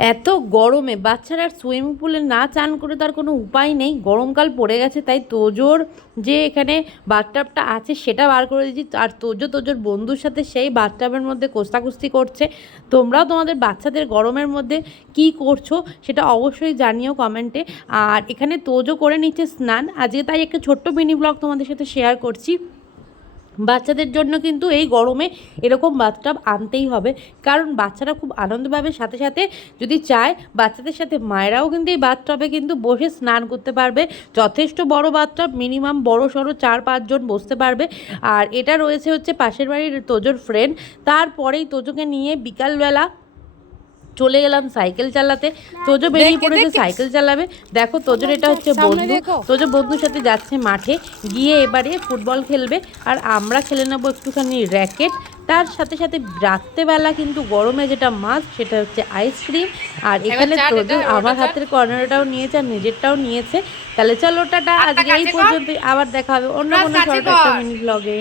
এত গরমে বাচ্চারা সুইমিং পুলে না চান করে তার কোনো উপায় নেই। গরমকাল পড়ে গেছে, তাই তোজোর যে এখানে বাথটাবটা আছে সেটা বার করে দিয়েছি। আর তোজোর বন্ধুর সাথে সেই বাথটাবের মধ্যে কোস্তাকুস্তি করছে। তোমরাও তোমাদের বাচ্চাদের গরমের মধ্যে কি করছো সেটা অবশ্যই জানিও কমেন্টে। আর এখানে তোজো করে নিচ্ছে স্নান আজকে, তাই একটা ছোট্ট মিনি ব্লগ তোমাদের সাথে শেয়ার করছি। বাচ্চাদের জন্য কিন্তু এই গরমে এরকম বাথটাব আনতেই হবে, কারণ বাচ্চারা খুব আনন্দ পাবে। সাথে সাথে যদি চায় বাচ্চাদের সাথে মায়েরাও কিন্তু এই বাথটাবে কিন্তু বসে স্নান করতে পারবে। যথেষ্ট বড় বাথটাব, মিনিমাম বড় সড়ো 4-5 জন বসতে পারবে। আর এটা রয়েছে হচ্ছে পাশের বাড়ির তোজোর ফ্রেন্ড। তারপরেই তোজোকে নিয়ে বিকালবেলা চলে গেলাম সাইকেল চালাতে। তোজো বেরিয়ে পড়েছে সাইকেল চালাবে। দেখো তোজোর এটা হচ্ছে বন্ধু। তোজো বন্ধুর সাথে যাচ্ছে মাঠে, গিয়ে এবারে ফুটবল খেলবে। আর আমরা খেলে নেবো একটুখানি র্যাকেট। তার সাথে সাথে রাত্রেবেলা কিন্তু গরমে যেটা মাস্ট সেটা হচ্ছে আইসক্রিম। আর এখানে তোজো আমার হাতের কর্নারটাও নিয়েছে আর নিজেরটাও নিয়েছে। তাহলে চলো টাটা, আজকে এই পর্যন্তই। আবার দেখা হবে অন্য কোনো শর্ট একটা মিনি ব্লগে।